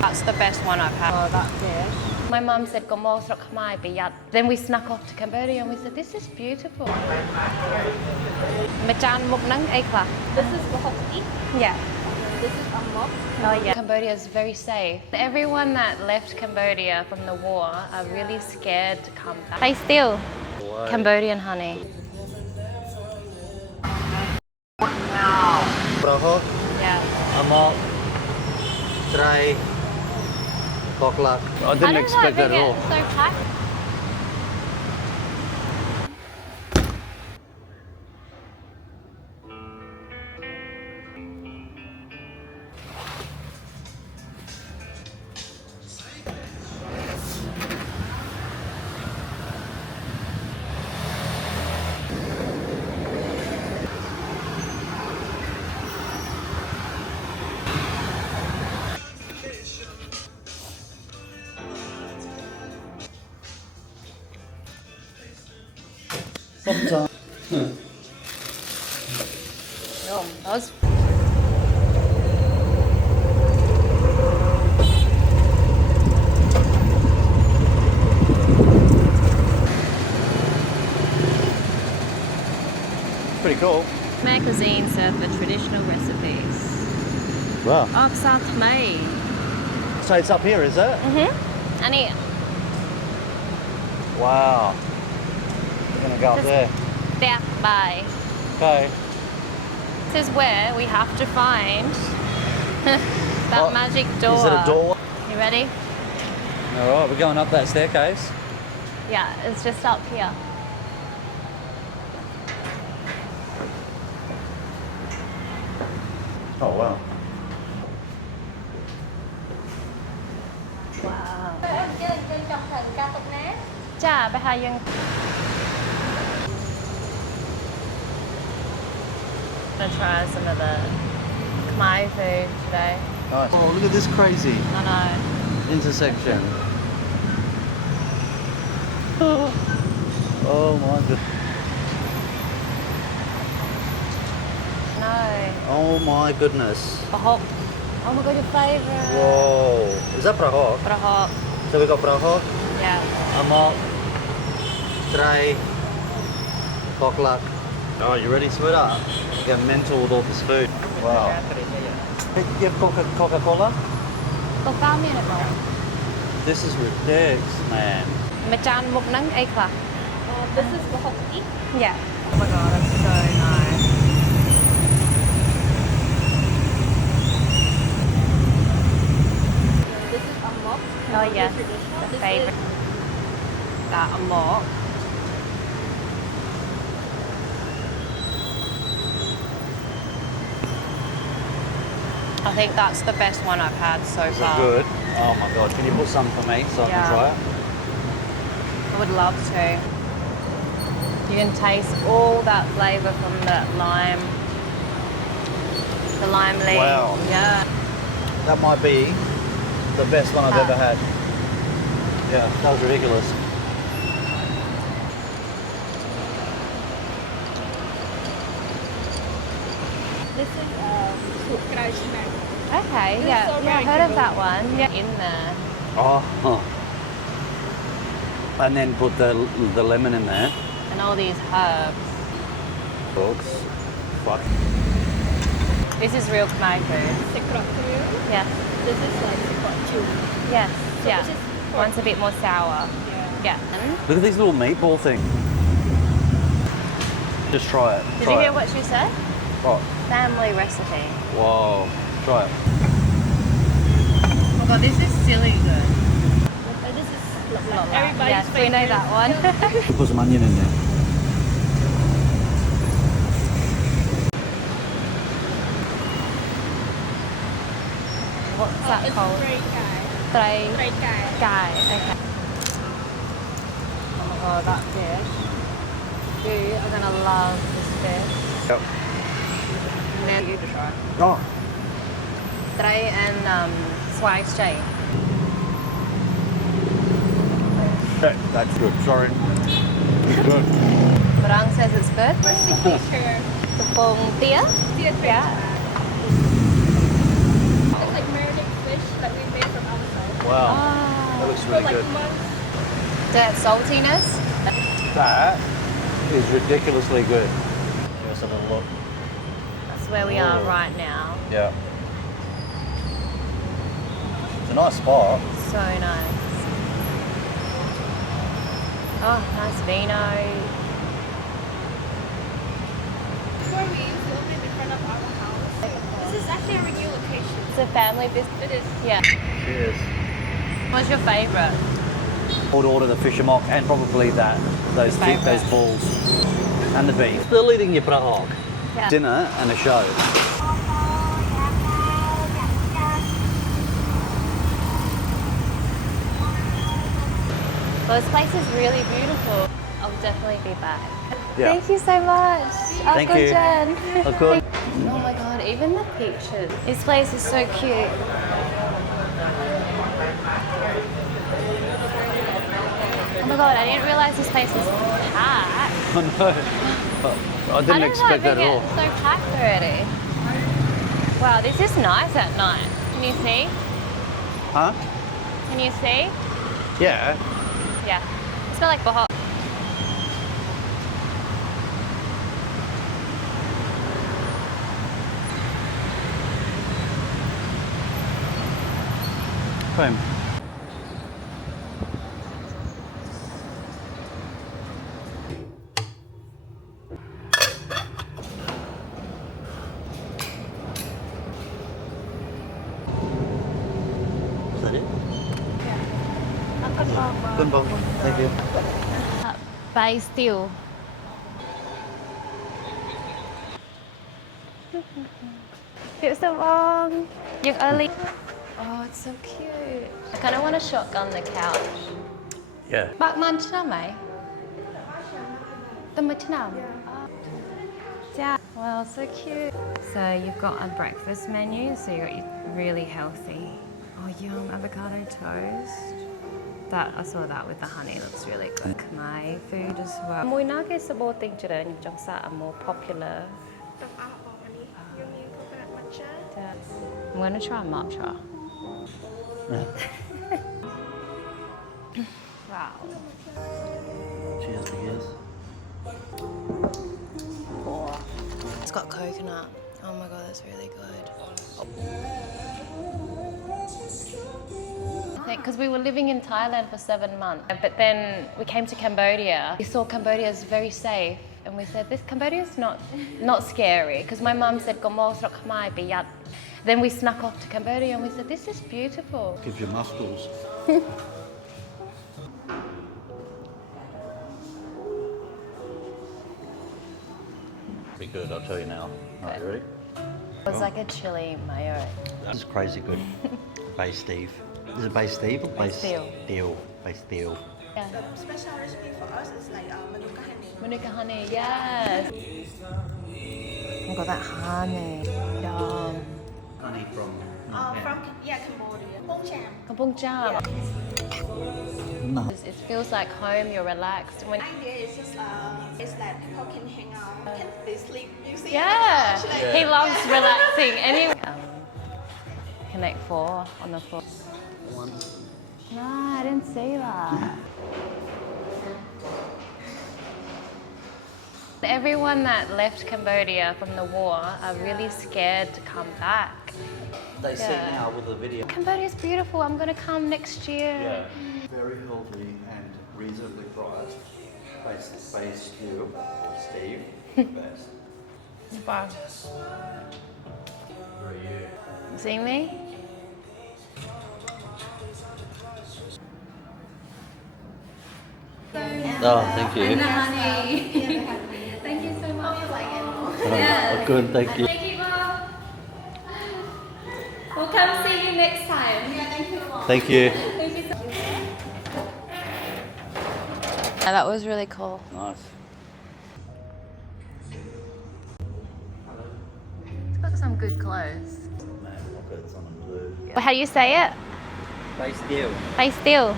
That's the best one I've had. Oh, that dish. My mum said, "Go more srok Khmer biyat." Then we snuck off to Cambodia and we said, "This is beautiful." Machan muk nang ai kla. This is Bahokti. Yeah. This is Amok. Oh yeah. Cambodia is very safe. Everyone that left Cambodia from the war are really scared to come back. Stay still. What? Cambodian honey. Prahok, Yeah. amok, try, koklak. I didn't expect that at all. It's so packed. Sometimes. Oh, that was Pretty cool. Khmer cuisine served for traditional recipes. Wow. Aksa Khmer. So it's up here, is it? And it Wow. We're gonna go up there. there by. Okay. This is where we have to find that Oh, magic door. Is it a door? You ready? All right, we're going up that staircase. Yeah, it's just up here. Oh wow. Wow. Em chơi chọc thần ca tục ná. Cha, bây giờ dân gonna try some of the Khmer food today. Nice. Oh, look at this crazy I know. intersection. Oh my god. No. Oh my goodness. Prahok. Oh my god, your favourite. Whoa. Is that prahok? Prahok. So we got prahok, Yeah. amok, try, koklak. Oh, you ready, sweetheart? Get mental with all this food. Wow. You have Coca-Cola? Có cao miên được không? This is ridiculous, man. Machan muk nang ai kla. This is Bahokti. Yeah. Oh my god, that's so nice. This is Amok. Oh yes, Traditional. the This favourite. That amok. I think that's the best one I've had so Is it far. good? Oh my god, can you put some for me so I Yeah. can try it? I would love to. You can taste all that flavour from that lime. The lime leaf. Wow. Yeah. That might be the best one I've ever had. Yeah, that was ridiculous. This is soup Khmer. Okay, This is yeah. so Yeah, I heard of that one. Yeah. In there. Oh. And then put the lemon in there. And all these herbs. Folks. Fuck. This is real Khmer food. Secret Khmer. Yes. This is like secret chew. Yes. So Yeah. this is for- One's a bit more sour. Yeah. Yeah. And Look at these little meatball things. Just try it. did Try you hear it. what she said? What? Family recipe. Whoa. Try it. Oh my god, this is silly good. This is like everybody's Yes, we favorite. know that one. Put some onion in there. What's that It's called? Tray Kai. Tray Tray Kai. Guy. Okay. Oh my god, that dish. You are gonna love this dish. Yep. Now you to try. Oh. Tray and swai steak. Okay, that's good. Sorry. It's good. Barang says it's good. Signature. Tepung tia. Tia Tray Yeah. Kai. It's like marinated fish that we made from Wow. Oh, That looks For really like good. months. that saltiness. That is ridiculously good. Give us a little look. That's where we are Oh. right now. Yeah. It's a nice spot. So nice. Oh, nice vino. Before we used to open in front of our house. This is actually a new location. It's a family business. It is. Yeah. Cheers. What's your favourite? I would order the fisher mock and probably those Favourite. balls and the beef. Still eating your prahog. Yeah. Dinner and a show. Well, this place is really beautiful. I'll definitely be back. Yeah. Thank you so much. Thank you. Jen. Of course. Oh my god, even the pictures. This place is so cute. Oh my god, I didn't realise this place was packed. I know. I didn't expect that at all. It's so packed already. Wow, this is nice at night. Can you see? Huh? Can you see? Yeah. Yeah. It smells like Baja. Boom. Is that it? Good bong. Thank you. Bay still. Feels so wrong. You're only. Oh, it's so cute. I kind of want to shotgun the couch. Yeah. Bác man chna mày? Tao mới chna. Yeah. Wow, so cute. So you've got a breakfast menu, so you're really healthy. Oh, yum, avocado toast. That I saw that with the honey. Looks really good. Khmer food as well. Mùi nó cái sabo tinhច្រើន trong xã are more popular. I'm gonna try matcha. Wow. Cheers, I guess. It's got coconut. Oh my god, that's really good. Because we were living in Thailand for 7 months, but then we came to Cambodia. We saw Cambodia is very safe, and we said, "This Cambodia is not scary." Because my mum said, "Gomo srok Khmer be yat." Then we snuck off to Cambodia, and we said, "This is beautiful." Gives you muscles. Be good, I'll tell you now. Alright, you ready? It was like a chili mayo. This is crazy good. Bay Steve. Is it Bay Steve or Bay Steel. Steel? Bay Steel. Yeah. The special recipe for us is like manuka honey. Manuka honey, yes. Oh my god, that honey. Yum. Honey from From Cambodia. Bông chàm. Kampong Jam. No. It feels like home, you're relaxed. When Idea is just is that people can hang out, can they sleep music. yeah, he loves relaxing. Anyway, Connect 4 on the floor. One. No, I didn't see that. Everyone that left Cambodia from the war are really scared to come back. They see Yeah. now with the video. Cambodia's beautiful. I'm gonna come next year. Yeah. Very healthy and reasonably priced. Bay Steel. Steve. Best. Wow. Very you. See me? Oh, thank you. Honey. Thank you so much. Oh, good, thank you. Thank you, Mom. We'll come see you next time. Yeah, thank you, Mom. Thank you. Thank you so much. That was really cool. Nice. It's got some good clothes. Man, look at it's on them too. But how do you say it? Bay Steel. Stay still.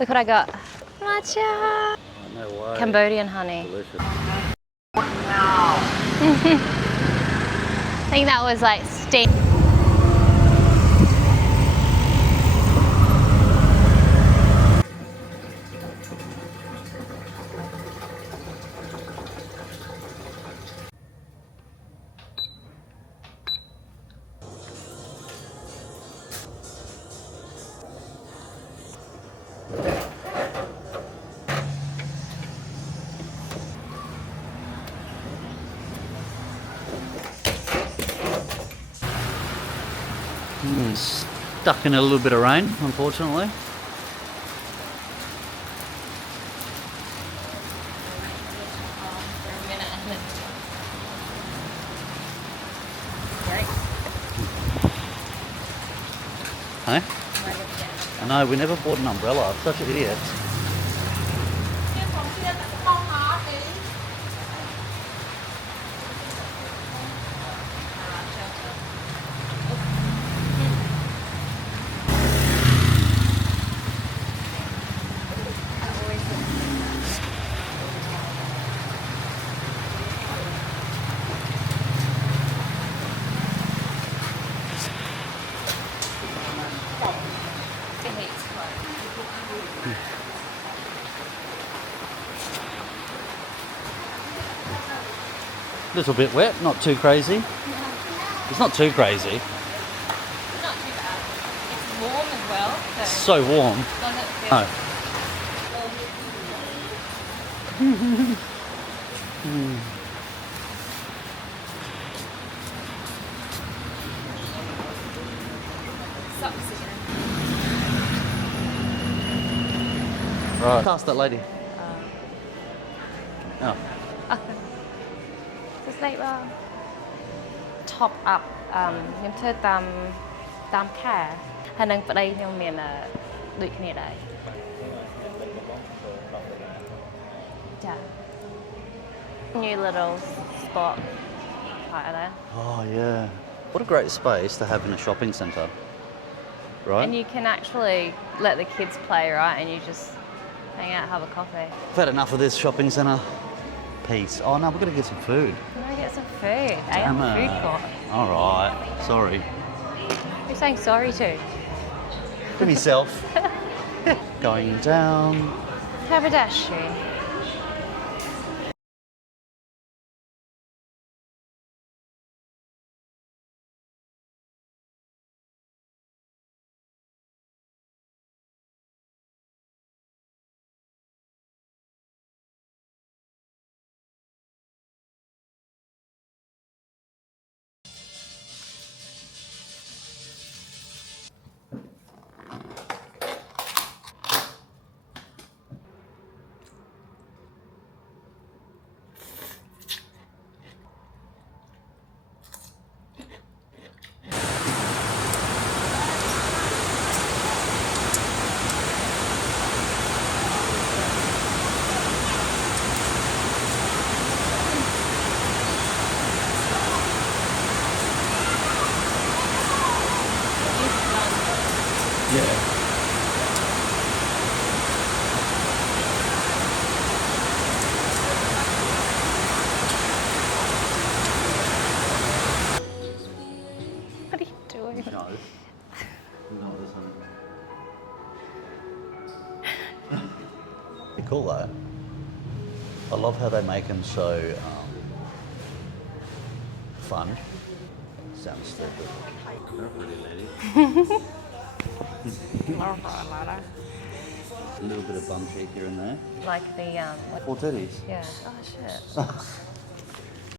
Look what I got. Matcha. No way. Cambodian honey. Delicious. Thank think that was like steam. Stuck in a little bit of rain, unfortunately. Hey? I know, we never bought an umbrella. I'm such idiots. A little bit wet, not too crazy. It's not too crazy. It's not too bad. It's warm as well. It's so warm. Doesn't feel Sucks again. Right. Ask that lady. Oh. Just like top up ខ្ញុំធ្វើតាមខែហើយនឹងប្តីខ្ញុំមានដូចគ្នាដែរចា New little spot right there. Oh yeah. What a great space to have in a shopping centre. Right? And you can actually let the kids play, right? And you just hang out, have a coffee. I've had enough of this shopping centre piece. Oh no, we're going to get some food. Can I get some food? I am a food court. All right. Sorry. You're saying sorry to? To myself. Going down. Haberdashery. Yeah. What are you doing? No. No, this one. They're cool though. I love how they make them so fun. Sounds stupid. Not really, lady. A little bit of bum cheek here and there. Like the Or titties. yeah. Oh shit.